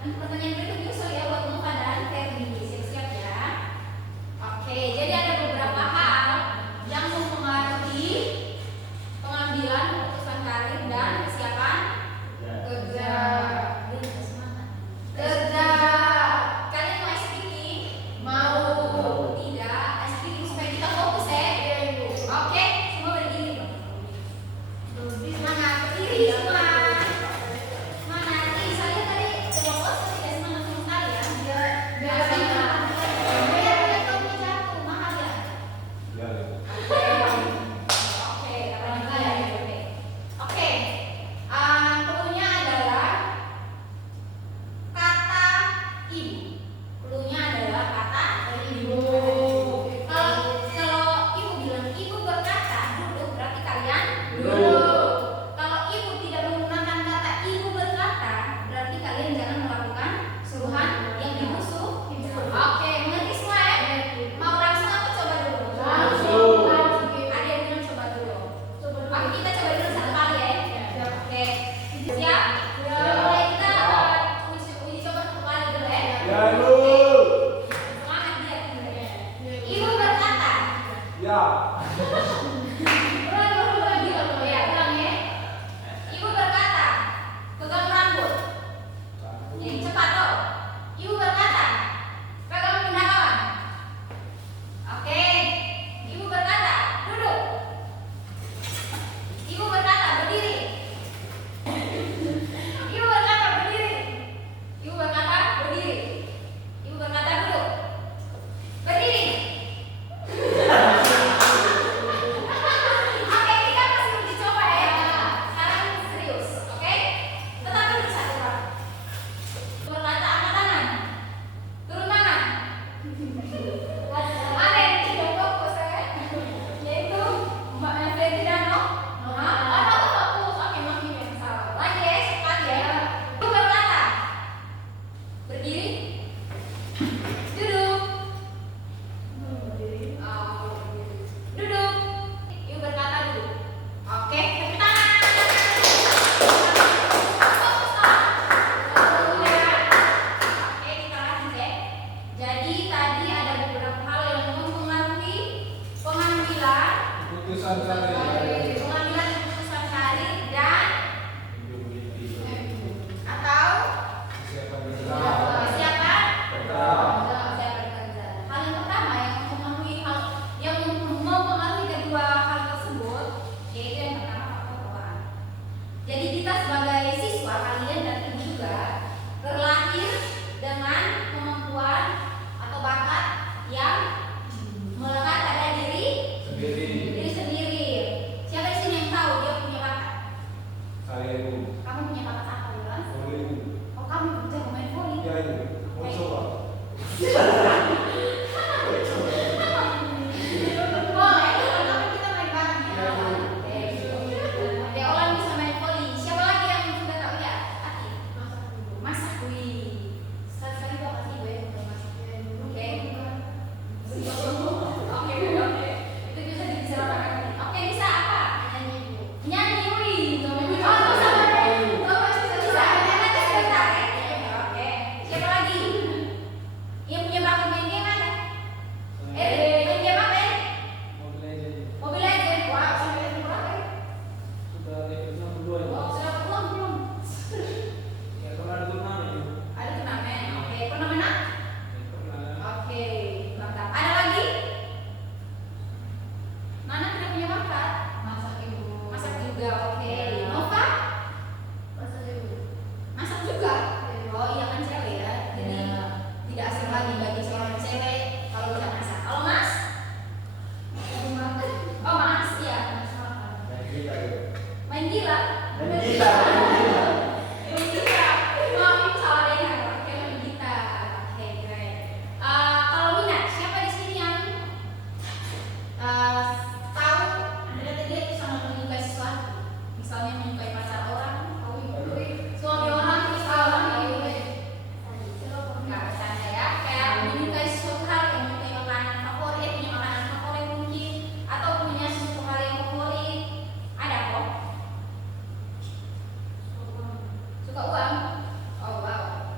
Nanti pertanyaan berikut nyusul ya buat Nova dan Ferdi. Siap-siap ya. Oke, jadi ada beberapa hal yang mempengaruhi pengambilan keputusan karir dan kesiapan kerja. Kerja. Kalian mau speaking? Mau? Tidak. Speaking supaya kita fokus ya. Oke, semua berdiri. Semangat, berdiri semua. Semangat. Ih, saya tadi coba pos tidak semangat sama sekali ya. Biar kamu jatuh, mahal ya. Oke, kalau enggak ya oke. Oke. Cluenya adalah kata ibu. Cluenya adalah kata ibu. Kalau ibu bilang ibu berkata duduk, berarti kalian duduk. Kalau ibu tidak menggunakan kata ibu berkata, berarti kalian jangan melakukan suruhan yang dimusuh. Oke, mengerti semua ya? Mau langsung apa coba dulu? Langsung. Ada yang bilang coba dulu. Oke, kita coba dulu satu kali ya. Oke, siap? Mulai kita uji coba satu kali dulu ya. Semangat dia. Ibu berkata. Ulang ya, ulang ya. Ibu berkata, pegang rambut. Cepat toh. Ibu berkata, pegang pundak kawan. Oke. Ibu berkata, duduk. Ibu berkata, berdiri. Ibu berkata, berdiri. Ibu berkata, berdiri. Ibu berkata, duduk. Berdiri. Oke, kita masih uji coba ya. Sekarang serius, oke? Tetap duduk satu orang. Berkata, angkat tangan. Turun tangan. Ada yang tidak fokus ya? Yaitu Mbak Ferdi dan Nova. Fokus. Oke, makin yang salah. Lagi ya, sekali ya. Ibu berkata, berdiri. Duduk. Duduk. Ibu berkata duduk. Oke, tepuk tangan. Fokus toh. Udah. Oke, kita lanjut ya. Jadi tadi ada beberapa hal yang mempengaruhi pengambilan keputusan karir dan atau kesiapan kerja. Hal yang pertama yang mempengaruhi kedua hal tersebut yaitu yang pertama faktor keuangan. Jadi kita sebagai siswa, kalian dan ibu juga terlahir dengan kemampuan atau bakat yang melekat pada diri sendiri. Siapa di sini yang tahu dia punya bakat? Kamu punya bakat apa, Bulan? Oh, kamu jago main voli. Boleh, kapan kita main bareng ya? Oke, Olan bisa main voli. Siapa lagi yang sudah tahu ya? Ati. Masak. Wih. Sekali-sekali gua kasih gue untuk masaknya dulu. Oke. Itu bisa dibicarakan. Oke, bisa apa? Nyanyi. Wih. Oh, bisa. Nanti sebentar ya. Oke. Siapa lagi? Yang punya bakat main game mana? Main game apa ya? Mobile Legends. Wah, sampai level berapa ya? Oh, sudah belum? Ada turnamen. Oke, pernah menang? Oke, mantap. Ada lagi? Nana tidak punya bakat? Masak juga. Oke. Nova? Masak juga. Oh iya kan cewek ya. Jadi tidak asing lagi bagi seorang cewek kalau bisa masak. Kalau Mas? Oh, Mas ya. Main gila. Main gila. Wah, ini salah deh ya. Oke, main gitar. Oke, keren. Kalau minat, siapa di sini yang tahu dia itu sangat menyukai sesuatu? Misalnya menyukai pacar orang, suami orang, istri orang, nggak bercanda ya. Kayak menyukai sesuatu hal, yang menyukai makanan favorit, punya makanan favorit mungkin, atau punya sesuatu hal yang favorit. Ada kok. Suka uang? Oh wow.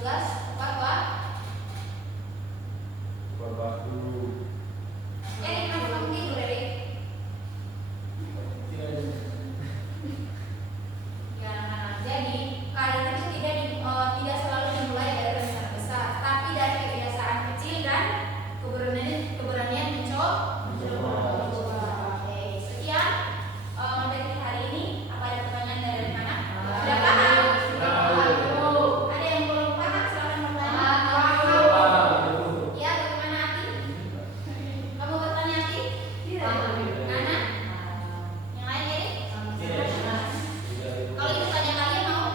tugas buat dulu. jadi kamu tidur Erik. Ya anak-anak, jadi karir itu tidak selalu dimulai dari rencana besar, tapi dari kebiasaan kecil dan keberanian mencoba. Oke, sekian materi hari ini. Apa ada pertanyaan dari mana? Sudah paham? Ada yang belum paham? Silakan bertanya. Ya, bagaimana Ati? Kamu bertanya Ati? Nana? Yang lain Erik? Kalau itu tanya kalian mau?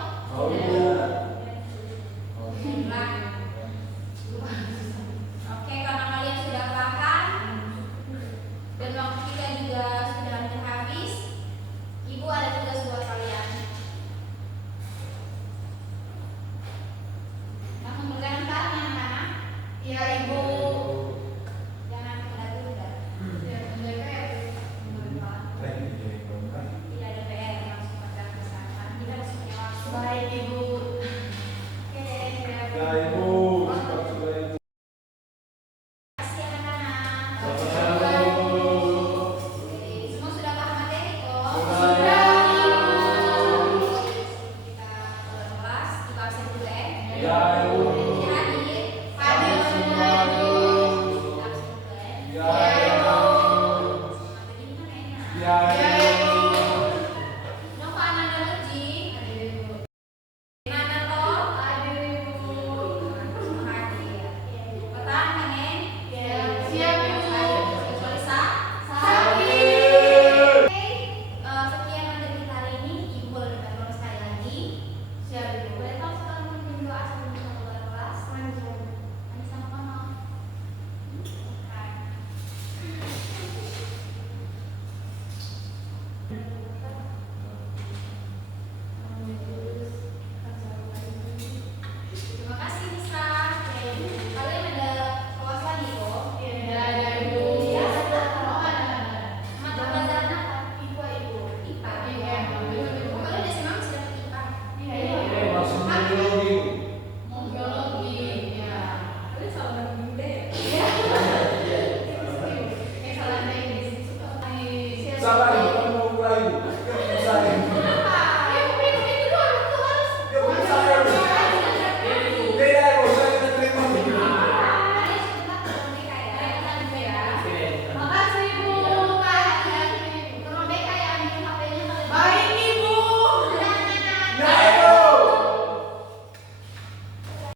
Baiklah. Oke, karena kalian sudah paham dan waktu kita juga sudah hampir habis, Ibu ada tugas buat kalian. Kamu memegang tangan anak-anak? Iya Ibu. Jangan pada tunda. Ya, menjaga ya Bu. Tidak ada PR yang harus dipegang bersama. Kita harus punya waktu. Baik Ibu. Oke, siap. Ya Ibu.